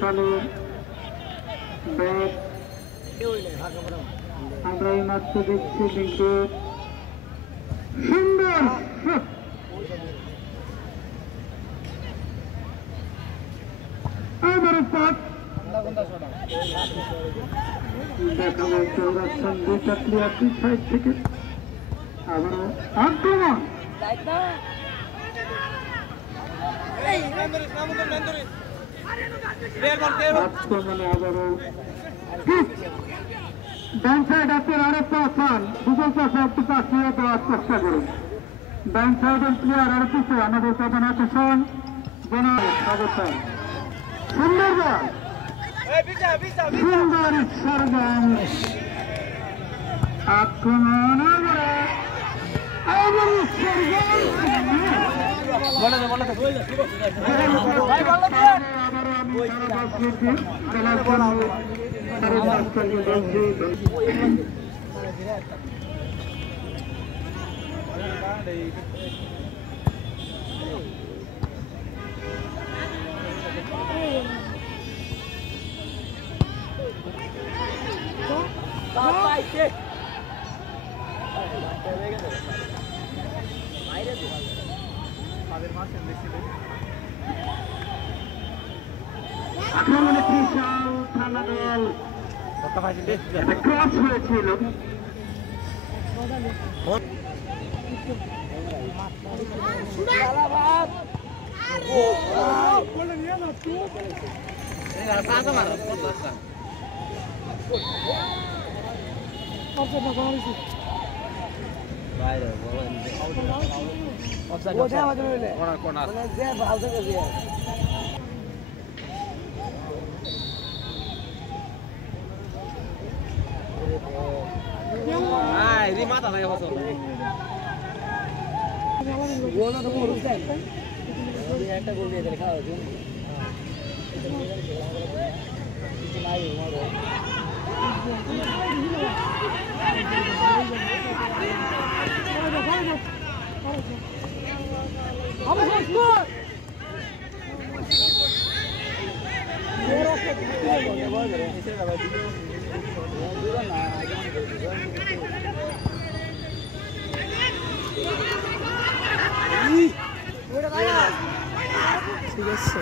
সালে ব্যাট আমরা এই মাত্র দেখছি কিন্তু সুন্দর আবার পাক দেখাবো চৌরাস্তার দুইটা প্লেয়ার দুই সাইড থেকে আবার আক্রমণ আক্রমণে আবারও ডান সাইড আপনার আরেকটা আসান দুজন পাশে একটু পাশিয়ে দেওয়ার চেষ্টা করুন ডান সাইডের প্লেয়ার আর পিছু আমাদের প্রধান আকর্ষণ অবস্থান সুন্দর বল সুন্দর সর্বাংশ আক্রমণ আক্রমণে ত্রিশাল থানা দল ক্রস হয়েছিল mata lagi pasal. Gol na tuh urus kan? Dia একটা গোল দিয়ে খেলা হয়েছে। ঠিক আছে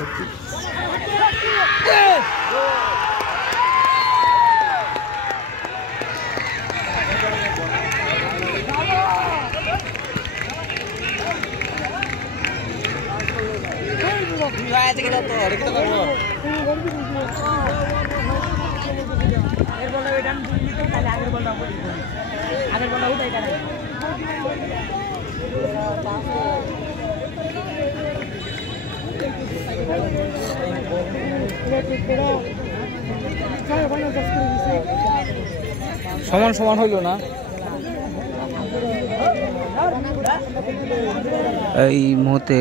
সমান সমান হইল না এই মুহূর্তে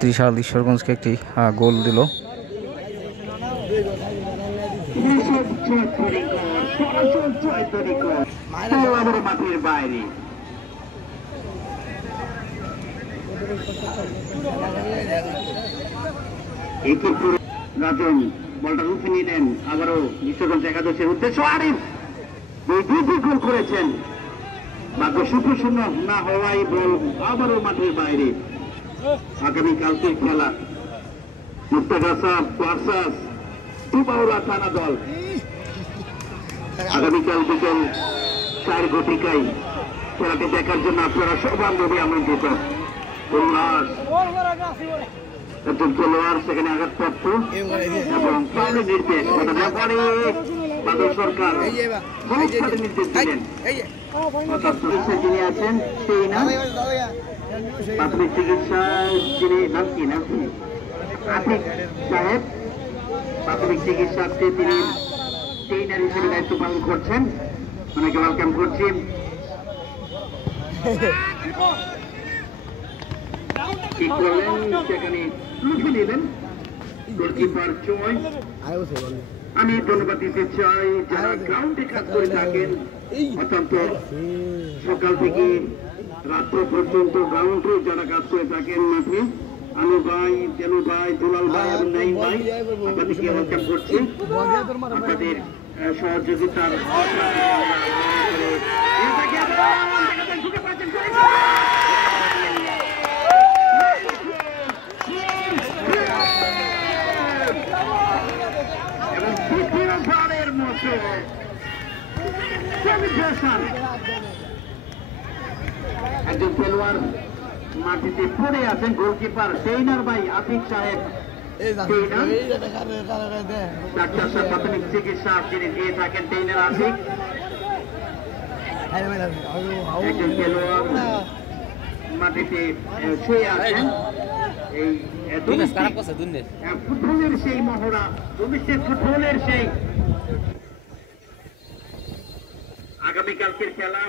ত্রিশাল ঈশ্বরগঞ্জকে একটি গোল দিল মাঠের বাইরে রাজন বলটা রুখে নিলেন আবারও ঈশ্বরগঞ্জ একাদশের উদ্দেশ্য আরিফ দুই গোল করেছেন ভাগ্য সুপ্রসন্ন না হওয়াই বল আবারও মাঠের বাইরে আগামীকালকের খেলা মুক্তাগাছা ভার্সাস দুবাউড়া থানা দল আগামীকাল বিকেল 4 ঘটিকায় খেলাটি দেখার জন্য আপনারা সব বান্ধবী আমন্ত্রিত একজন খেলোয়াড় সেখানে আঘাতপ্রাপ্ত এবং ফাউলের নির্দেশ বাদল সরকার নির্দেশ দিলেন যিনি আছেন সেই না প্রাথমিক চিকিৎসা যিনি নাম কি আতিক সাহেব প্রাথমিক চিকিৎসাতে তিনি ট্রেনার হিসেবে দায়িত্ব পালন করছেন ওনাকে ওয়েলকাম করছি ঠিক করলেন সেখানে লুফে নিলেন গোলকিপার চয় আমি ধন্যবাদ দিতে চাই যারা গ্রাউন্ডে কাজ করে থাকেন অত্যন্ত সকাল থেকে রাত্র পর্যন্ত গ্রাউন্ডে যারা কাজ করে থাকেন মাঠে আলু ভাই, তেলু ভাই, দুলাল ভাই এবং নাইম ভাই আপনাদেরকে ওয়েলকাম করছি। আপনাদের সহযোগিতার এবং তৃতীয়বারের মতো একজন খেলোয়াড় মাটিতে পড়ে আছেন, গোলকিপার টেইনার ভাই আতিক সাহেব, ডাক্তার সাহেব প্রাথমিক চিকিৎসা যিনি দিয়ে থাকেন টেইনার আতিক। একজন খেলোয়াড় মাটিতে শুয়ে আছেন। এই ফুটবলের সেই মহড়া, ফুটবলের সেই আগামীকালকের খেলা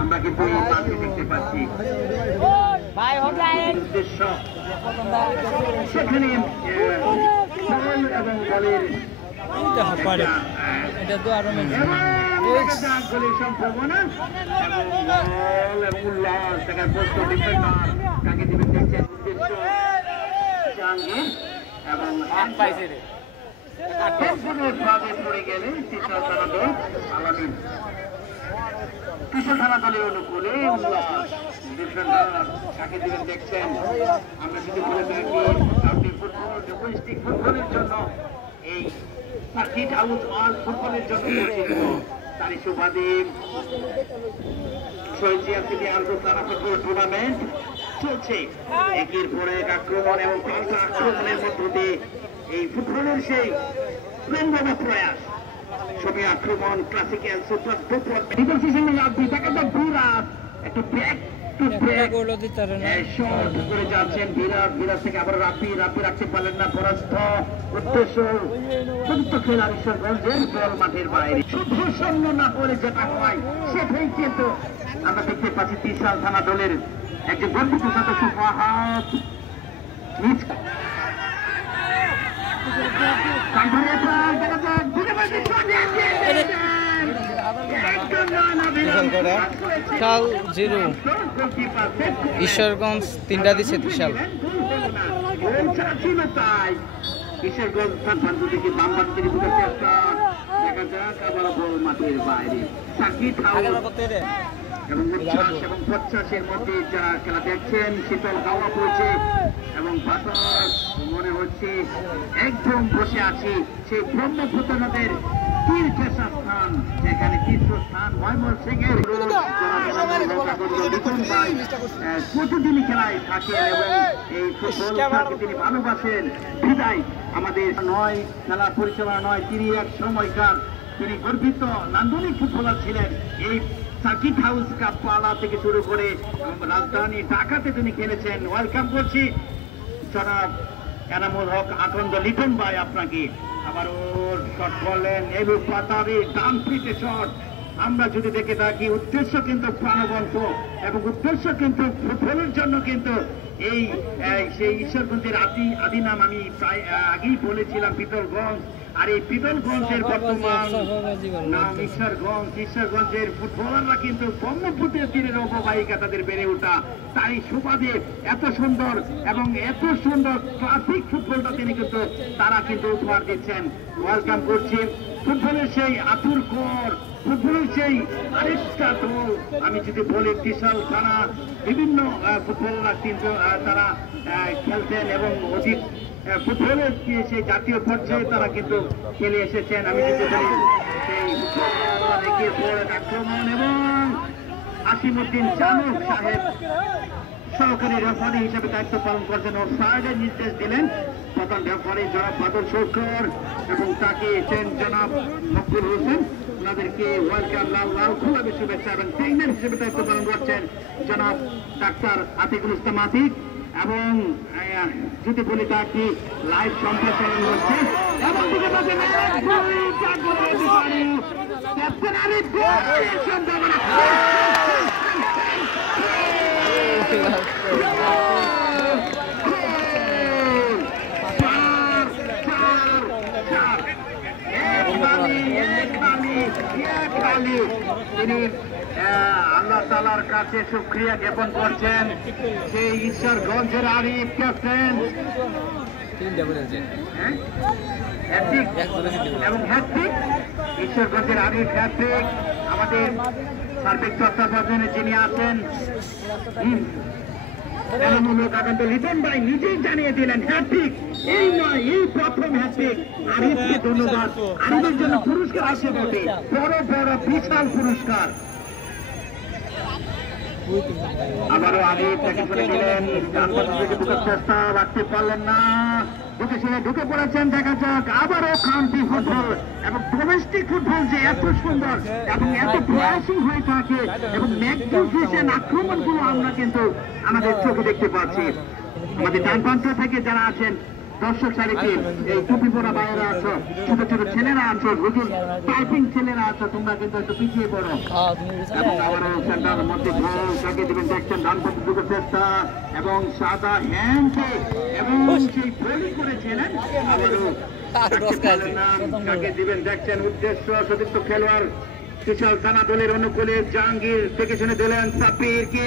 আমরা কিন্তু এই মাঠে দেখতে পাচ্ছি। উদ্দেশ্য সেখানে বল এবং বলের সম্ভাবনা এবং উল্লাস দেখার পোস্ট ডিফেন্ডার তাকে দেবেন দেখছেন উদ্দেশ্য জাহাঙ্গীর এবং পড়ে গেলে কিশোর থানা দল আলামিন, কিশোর থানা দলের অনুকূলে উল্লাস ডিফেন্ডার তাকে দিবেন দেখছেন। আমরা যদি বলে থাকি আপনি ফুটবলের জন্য এই সার্কিট হাউস অল ফুটবলের জন্য পরিচিত, তারই সুবাদে ফুটবল টুর্নামেন্ট চলছে। একের পর এক আক্রমণ এবং পাল্টা আক্রমণের মধ্য দিয়ে এই ফুটবলের সেই প্রেমভাবে প্রয়াস, ছবি আক্রমণ ক্লাসিক্যাল সুপার ফুটবল একটু ব্যাক করে যাচ্ছেন বিরাট, বিরাট থেকে আবার রাপি রাখতে পারলেন না, পরাস্ত। উদ্দেশ্য চতুর্থ খেলার ঈশ্বরগঞ্জের দল মাঠের বাইরে শুধু শূন্য না করে যেটা হয় সেটাই কিন্তু আমরা দেখতে পাচ্ছি। ত্রিশাল থানা দলের একজন গর্বিত সদস্য ফাহাদ কাল 0 ঈশ্বরগঞ্জ 3টা দিচ্ছে ত্রিশাল। ঈশ্বরগঞ্জ থেকে বামবাদ থেকে চেষ্টা দেখা যাক, আবার বল মাঠের বাইরে। সাকিব এবং উচ্ছ্বাস এবং প্রচ্ছ্বাসের মধ্যে যারা খেলা দেখছেন, শীতল হাওয়া পড়ছে এবং বাতাস মনে হচ্ছে একদম বসে আছি সেই ব্রহ্মপুত্র নদের তীর্থেশা স্থান, যেখানে তীর্থস্থান ময়মনসিংহের প্রতিদিনই খেলায় থাকেন এবং এই ফুটবলকে তিনি ভালোবাসেন। বিদায় আমাদের নয় খেলা পরিচালনা নয়, তিনি এক সময়কার তিনি গর্বিত নান্দনিক ফুটবলার ছিলেন। এই সার্কিট হাউস কাপ পালা থেকে শুরু করে রাজধানী ঢাকাতে তিনি খেলেছেন। ওয়েলকাম করছি জনাব এনামুল হক আকন্দ লিটন ভাই আপনাকে। আবার ওর শট করলেন এবু পাতারি ডান ফিটে শট। আমরা যদি দেখে থাকি উদ্দেশ্য কিন্তু প্রাণবন্ত এবং উদ্দেশ্য কিন্তু ফুটবলের জন্য কিন্তু এই সেই ঈশ্বরগঞ্জের আদি নাম আমি প্রায় আগেই বলেছিলাম পিতলগঞ্জ, আর এই পিতলগঞ্জের বর্তমান নাম ঈশ্বরগঞ্জ। ঈশ্বরগঞ্জের ফুটবলাররা কিন্তু ব্রহ্মপুত্রের তীরের অববাহিকা তাদের বেড়ে ওঠা, তাই সুবাদে এত সুন্দর এবং এত সুন্দর ক্লাসিক ফুটবলটা তিনি কিন্তু তারা কিন্তু উপহার দিচ্ছেন। ওয়েলকাম করছি ফুটবলের সেই আতুর কর, ফুটবলের সেই আরেকটা দল আমি যদি বলি ত্রিশাল থানা বিভিন্ন ফুটবলাররা কিন্তু তারা খেলছেন এবং অধিক ফুটবলের সেই জাতীয় পর্যায়ে তারা কিন্তু খেলে এসেছেন। আমি যদি বলি সেই আক্রমণ এবং আসিমউদ্দিন চানুক সাহেব সহকারী রেফারি হিসেবে দায়িত্ব পালন করছেন ও সাইডের নির্দেশ দিলেন প্রধান রেফারি জনাব বাদল সরকার এবং তাকে জনাব মকবুল হোসেন। ওনাদেরকে ওয়েলকাম লাল খোলাবে শুভেচ্ছা এবং ট্রেনার হিসেবে দায়িত্ব পালন করছেন জনাব ডাক্তার আতিকুল ইসলাম আতিক। এবং যদি বলি তাকে লাইভ সম্প্রচারণ হচ্ছে এবং তিনি কাছে সুক্রিয়া জ্ঞাপন করছেন সেই ঈশ্বরগঞ্জের আরিফ ক্যাপ্টেন হ্যাট্রিক এবং হ্যাট্রিক ঈশ্বরগঞ্জের আরিফ হ্যাট্রিক আমাদের সার্বিক তত্ত্বাবধানে যিনি আছেন লিটন ভাই নিজেই জানিয়ে দিলেন হ্যাট্রিক এই নয়, এই প্রথম হ্যাট্রিক। আরিফকে ধন্যবাদ। আরিফের জন্য পুরস্কার আছে বটে, বড় বড় বিশাল পুরস্কার। আবারও আরিফ তাকে করে দিলেন, ঢুকার চেষ্টা রাখতে পারলেন না, ঢুকে পড়েছেন। দেখা যাক আবারও কান্ট্রি ফুটবল এবং ডোমেস্টিক ফুটবল যে এত সুন্দর এবং এত প্রয়াসিং হয়ে থাকে এবং ম্যাগনিফিসেন্ট আক্রমণগুলো আমরা কিন্তু আমাদের চোখে দেখতে পাচ্ছি। আমাদের ডান প্রান্ত থেকে যারা আছেন দর্শক সারিতে এই টুপি পরা বাইরে আছো, ছোট ছোট ছেলেরা আছো, হুজুর টাইপিং ছেলেরা আছো, তোমরা কিন্তু একটু পিছিয়ে পড়ো। এবং আবারও সেন্টার মধ্যে গোল তাকে দেবেন, দেখছেন ডান পথে দুটো চেষ্টা এবং সাদা হ্যান্ডে এবং সেই গোলই করেছিলেন। আবারও তাকে দিবেন, দেখছেন উদ্দেশ্য সতীর্থ খেলোয়াড় বিশাল থানা দলের অনুকূলে জাহাঙ্গীর থেকে শুনে দিলেন সাব্বিরকে,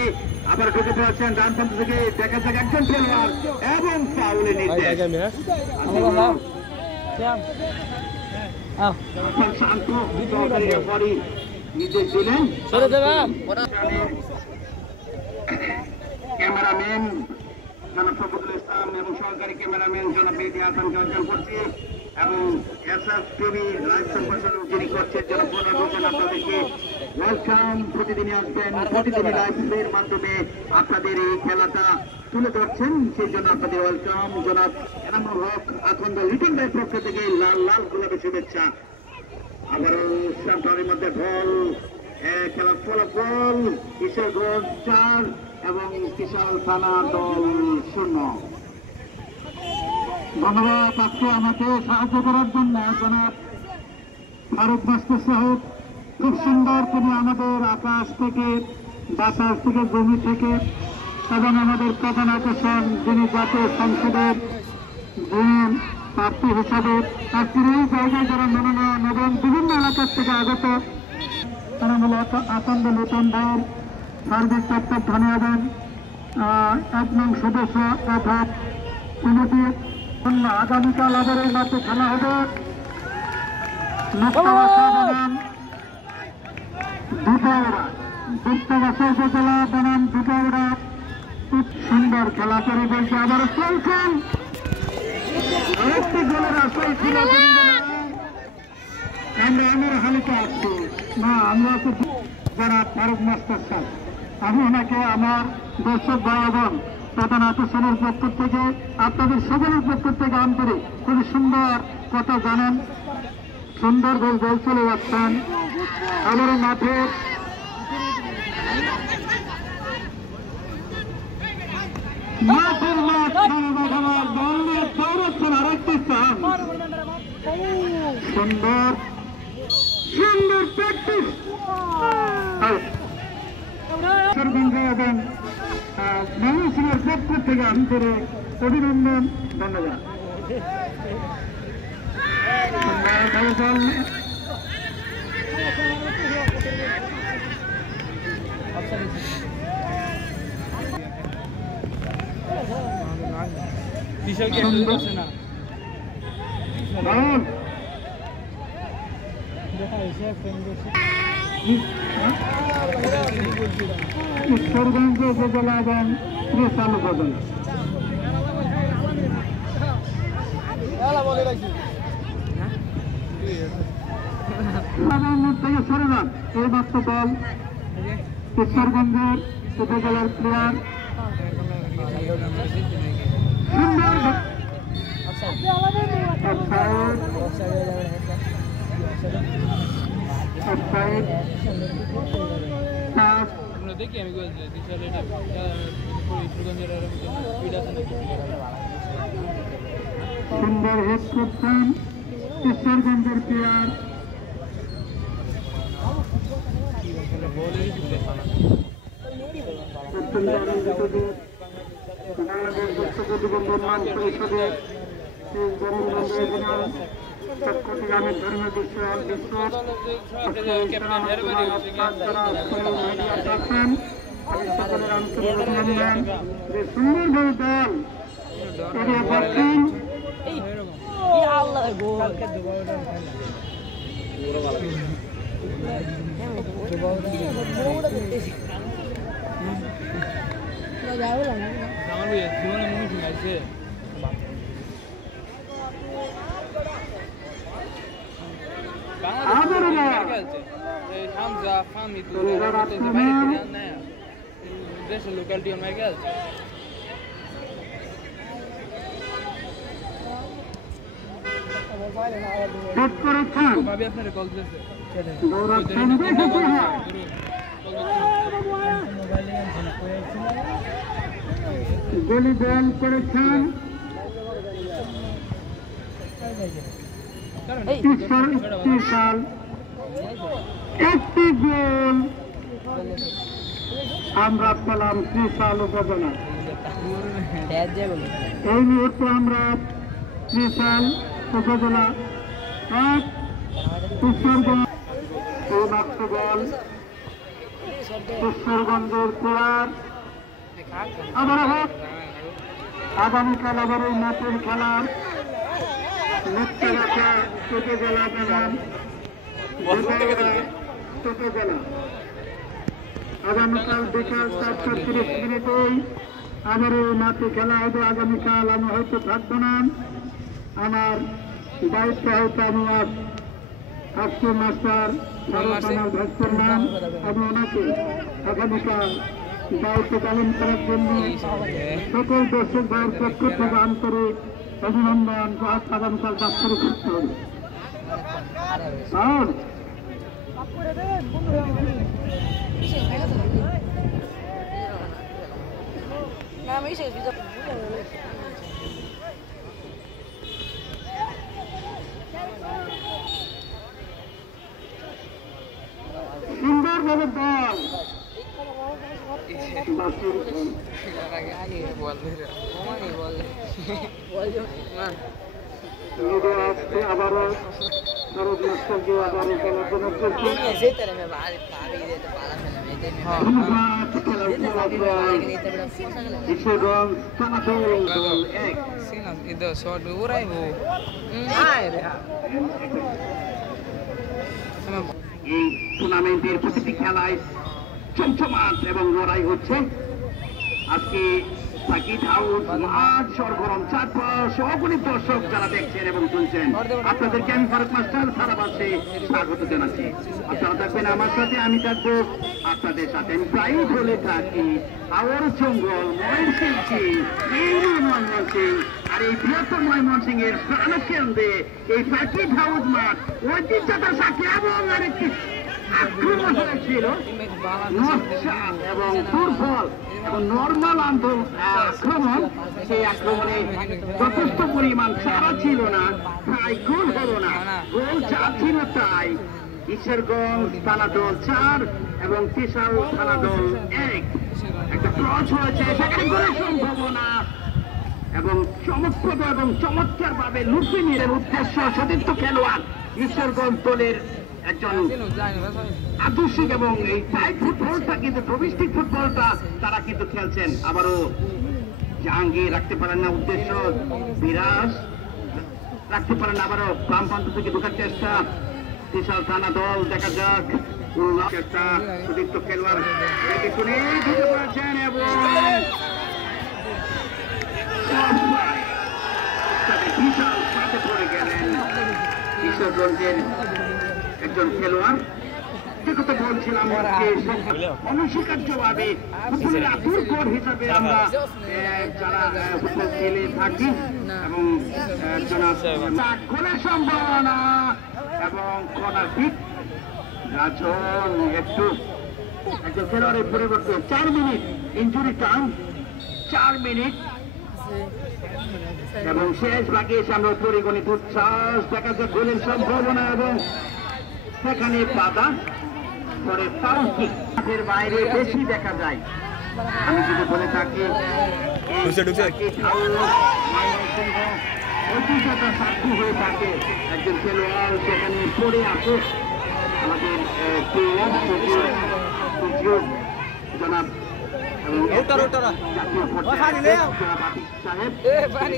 আবার ঢুকে পড়েছেন ডান প্রান্ত থেকে। দেখা যাক একজন খেলোয়াড় এবং ফাউলের নির্দেশ। শান্ত সহকারী রেফারি নির্দেশ দিলেন। ক্যামেরাম্যান জনাব শফিকুল ইসলাম এবং সহকারী ক্যামেরাম্যান জনাব মেহেদী হাসানকে অর্জন করছি এবং এসএস টিভি লাইভ সম্প্রসারণ যিনি করছেন জনাব ফরহাদ হোসেন, আপনাদেরকে ওয়েলকাম। প্রতিদিনই আসবেন, প্রতিদিনই লাইভের মাধ্যমে আপনাদের এই খেলাটা তুলে ধরছেন, সেই জন্য আপনাদের ওয়েলকাম। জনাব এনামুল হক আখন্দ লিটন ভাইয়ের পক্ষ থেকে লাল লাল গোলাপি শুভেচ্ছা। আবারও সেন্টারের মধ্যে ঢল, খেলার ফলাফল ঈশ্বরগঞ্জ 4 এবং বিশাল থানা দল 0। ধন্যবাদ আজকে আমাকে সাহায্য করার জন্য জনাব ফারুক মাস্টার সাহেব। খুব সুন্দর তিনি আমাদের আকাশ থেকে, বাতাস থেকে, জমি থেকে এবং আমাদের প্রধান আকর্ষণ যিনি জাতীয় সংসদের যিনি প্রার্থী হিসাবে আজকের এই জায়গায় যারা মনোনয়ন এবং বিভিন্ন এলাকার থেকে আগত তারা হল আনন্দ লিটন ভাইয়ের সার্বিক তত্ত্বাবধানে এবং 1 নং সদস্য অভাব কমিটি। আগামীকাল আবার এই মাঠে খেলা হবে দুধবাসা উপজেলা বনাম দুটাউড়া। খুব সুন্দর খেলা পরিবেশে আবার চলছেন, আরেকটি গোলের আশায় ছিল আমরা আমার হালিতে আসছি না, আমরা যারা ফারুক মাস্টার সাহেব, আমি ওনাকে আমার দর্শক ভাই এবং প্রধান আকর্ষণের পক্ষ থেকে আপনাদের সকলের পক্ষ থেকে আন্তরিক খুবই সুন্দর কথা জানেন। সুন্দর গোল চলে যাচ্ছেন আবারও মাঠে। মাঠের মাঠ বল নিয়ে দৌড়াচ্ছেন আরেকটি স্থান। সুন্দর সুন্দর প্র্যাকটিস এবং ময়মনসিংহের পক্ষ থেকে আন্তরিক অভিনন্দন, ধন্যবাদ। ঈশ্বরগঞ্জ উপজেলা এবং ত্রিশাল উপজেলা থেকে সরে যান। এই মাত্র দল ঈশ্বরগঞ্জের উপজেলার প্লেয়ার দেখি আমি সুন্দর হেড করছেন ঈশ্বরগঞ্জের প্লেয়ার। বাংলাদেশ বস্ত্র প্রতিবন্ধন মান পরিষদের চট্টগ্রামের ধর্মীয় বিষয় যে সুন্দরভাবে দল এগিয়ে যাচ্ছেন। দেশের লোকালিটি আমার গেছে শুট করেছেন, ভাবি আপনারা কল দিয়েছে দৌড়াচ্ছেন, দেখেছে হ্যাঁ গোলি বল করেছেন। ত্রিশাল একটি গোল আমরা পেলাম ত্রিশাল উপজেলা। এই মুহূর্তে আমরা ত্রিশাল উপজেলা এক ঈশ্বরগঞ্জ এই মাত্র বল ঈশ্বরগঞ্জের প্লেয়ার আবার হোক আগামীকাল আবার এই মাঠের খেলার মুক্তরাখা উপজেলা প্রধান উপজেলা আগামীকাল বিকাল 4:30 মিনিটেই আবার এই মাঠে খেলা হবে। আগামীকাল আমি হয়তো থাকবো না, আমার দায়িত্ব হয়তো আমি আজকে মাস্টার আমার ভাস্কর নাম, আমি ওনাকে আগামীকাল দায়িত্ব পালন করার জন্য সকল দর্শক ভাইয়ের পক্ষ থেকে আন্তরিক অভিনন্দন। আগামীকাল ডাক্তারি করতে হবে। সুন্দরভাবে দল আবারও শরৎ মাস্টারকে আবারও খেলাধুলা করছে। এই টুর্নামেন্টের প্রতিটি খেলায় চমচমাট এবং লড়াই হচ্ছে। আজকে সাকিব হাউস মাঠ সরগরম, চারপাশ অগণিত দর্শক যারা দেখছেন এবং শুনছেন, আপনাদেরকে আমি ফারুক মাস্টার সারা বাসে স্বাগত জানাচ্ছি। আপনারা থাকবেন আমার সাথে, আমি থাকবো আপনাদের সাথে। আমি প্রায় বলে থাকি আওয়ার জঙ্গল ময়মনসিংহ, এই ময়মনসিংহ আর এই বৃহত্তর ময়মনসিংহ এর প্রাণকেন্দ্রে এই সাকিব হাউস মাঠ ঐতিহ্যতার সাথে এবং আরেকটি আক্রমণ হয়েছিল এবং দুর্বল এবং নর্মাল আক্রমণ। সেই আক্রমণে যথেষ্ট পরিমাণ চারা ছিল না, তাই গোল হলো না। গোল যা ছিল তাই ঈশ্বরগঞ্জ থানা দল 4 এবং ত্রিশাল থানা দল 1। একটা ক্রস হয়েছে, সেখানে গোলের সম্ভাবনা এবং চমকপ্রদ এবং চমৎকার ভাবে লুফে নিয়ে উদ্দেশ্য সতীর্থ খেলোয়াড় ঈশ্বরগঞ্জ দলের একজন আদর্শিক এবং এই টাই ফুটবলটা কিন্তু ডোমেস্টিক ফুটবলটা তারা কিন্তু খেলছেন। আবারও জাহাঙ্গীর রাখতে পারেন না, উদ্দেশ্য বিরাজ রাখতে পারেন না, আবারও বাম প্রান্ত থেকে ঢোকার চেষ্টা ত্রিশাল থানা দল। দেখা যাক চেষ্টা সতীর্থ খেলোয়াড় দেখে শুনে ঢুকে পড়েছেন এবং বিশাল সাথে পড়ে গেলেন ঈশ্বরগঞ্জের একজন খেলোয়াড়। যে কথা বলছিলাম অনস্বীকার্য ভাবে ফুটবলের আতুর গড় হিসাবে আমরা যারা ফুটবল খেলে থাকি এবং গোলের সম্ভাবনা এবং কর্নার কিক রাজন একটু একজন খেলোয়াড়ের পরিবর্তন। 4 মিনিট ইনজুরি টাইম, 4 মিনিট এবং শেষ বাকি এসে আমরা পরিগণিত উচ্ছ্বাস দেখা যায় গোলের সম্ভাবনা এবং সেখানে বাধা পরে ফাউল কিক মাঠের বাইরে বেশি দেখা যায়। আমি যদি বলে থাকি ঐতিহ্যতা সাক্ষী হয়ে থাকে, একজন খেলোয়াড় সেখানে পড়ে আসে আমাদের জনাব জাতীয় পর্যায়ে বাতিক সাহেব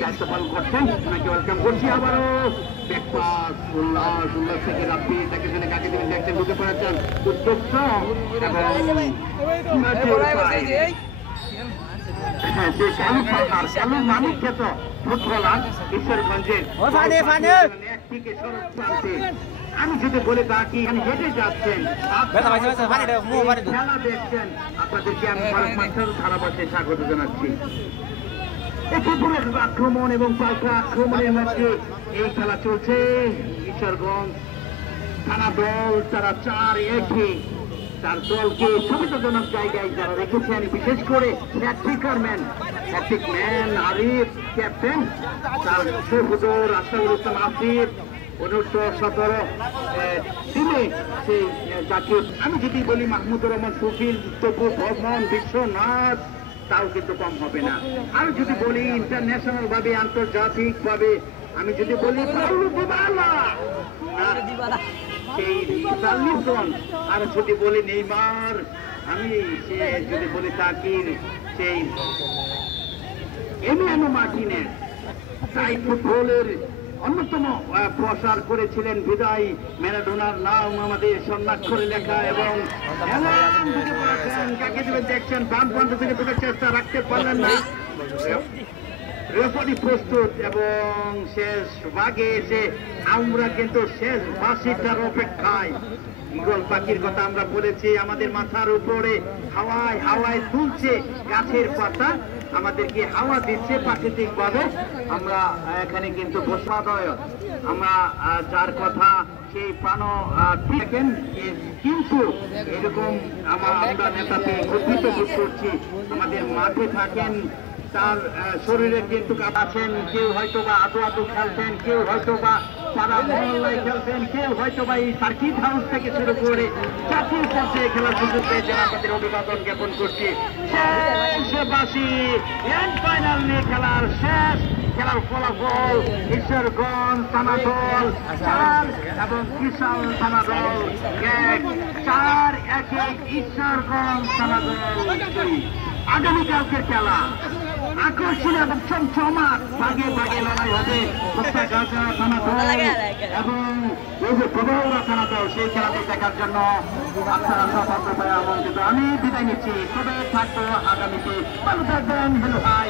দায়িত্ব পালন করছেন, ওনাকে ওয়েলকাম করছি আবারও। ব্যাকপাস উল্লাস থেকে রাব্বি তাকে জন্য কাকে দেবেন দেখছেন, ঢুকে পড়েছেন উদ্যোক্ত এবং মানিক খ্যাত ফুটবলার ঈশ্বরগঞ্জের একদিকে সড়ক প্রান্তে। আমি যদি বলে বাকি হেঁটে যাচ্ছেন খেলা দেখছেন, আপনাদেরকে আমি ভারত মাস্টার ধারাভাষায় স্বাগত জানাচ্ছি। আক্রমণ এবং পাল্টা আক্রমণের মধ্যে এই খেলা চলছে। ঈশ্বরগঞ্জ থানা দল তারা 4-1 তার দলকে সুবিধাজনক জায়গায় যারা রেখেছেন, বিশেষ করে হ্যাট্রিক ম্যান আরিফ ক্যাপ্টেন, তার সহোদর আশরাফুল ইসলাম আসিফ 17 টিমে সেই জাতীয়। আমি যদি বলি মাহমুদুর রহমান সুফিল, তবু ভ্রমণ বিশ্বনাথ, তাও কিন্তু কম হবে না। আর যদি বলি ইন্টারন্যাশনাল ভাবে আন্তর্জাতিক ভাবে, আমি যদি বলি সেই চার্লিসন, আর যদি বলি নেইমার, আমি সে যদি বলি তাকির সেই এমিলিয়ানো মার্টিনেজ, তাই ফুটবলের অন্যতম প্রসার করেছিলেন বিদায় ম্যারাডোনার নাম আমাদের স্বর্ণাক্ষরে লেখা। এবং কাকে দেবেন দেখছেন, বাম প্রান্ত থেকে ঢোকার চেষ্টা রাখতে পারলেন না, রেফারি প্রস্তুত এবং শেষ ভাগে এসে আমরা কিন্তু শেষ বাঁশিটার অপেক্ষায়। ঈগল পাখির কথা আমরা বলেছি, আমাদের মাথার উপরে হাওয়ায় তুলছে গাছের পাতা, আমাদেরকে হাওয়া দিচ্ছে প্রাকৃতিক ভাবে। আমরা এখানে কিন্তু বসাদয় আমরা যার কথা সেই প্রাণ দেখেন, কিন্তু এরকম আমরা নেতাকে গর্বিত বোধ করছি। আমাদের মাঠে থাকেন, তার শরীরে কিন্তু আছেন, কেউ হয়তো বা আদো খেলতেন, কেউ হয়তো বা পাড়া মহল্লায় খেলতেন, কেউ হয়তো বা এই সার্কিট হাউস থেকে শুরু করে জাতীয় পর্যায়ে খেলার সুযোগ পেয়েছেন। আপনাদের অভিবাদন জ্ঞাপন করছি। শেষবাসী ফাইনাল নিয়ে খেলার ফলাফল ঈশ্বরগঞ্জ থানা দল 4 এবং কিশোর থানা দল 1, 4-1 ঈশ্বরগঞ্জ থানা দল 2। আগামীকালকের খেলা আকর্ষণীয় এবং চমচমাট ভাগে লড়াই হবে থানা দল এবং প্রবৌরা থানা দল। সেই খেলাটি দেখার জন্য আপনারা সব আমন্ত্রিত। আমি বিদায় নিচ্ছি, তবে থাকবো আগামীতে। ভালো থাকবেন। Hello, high.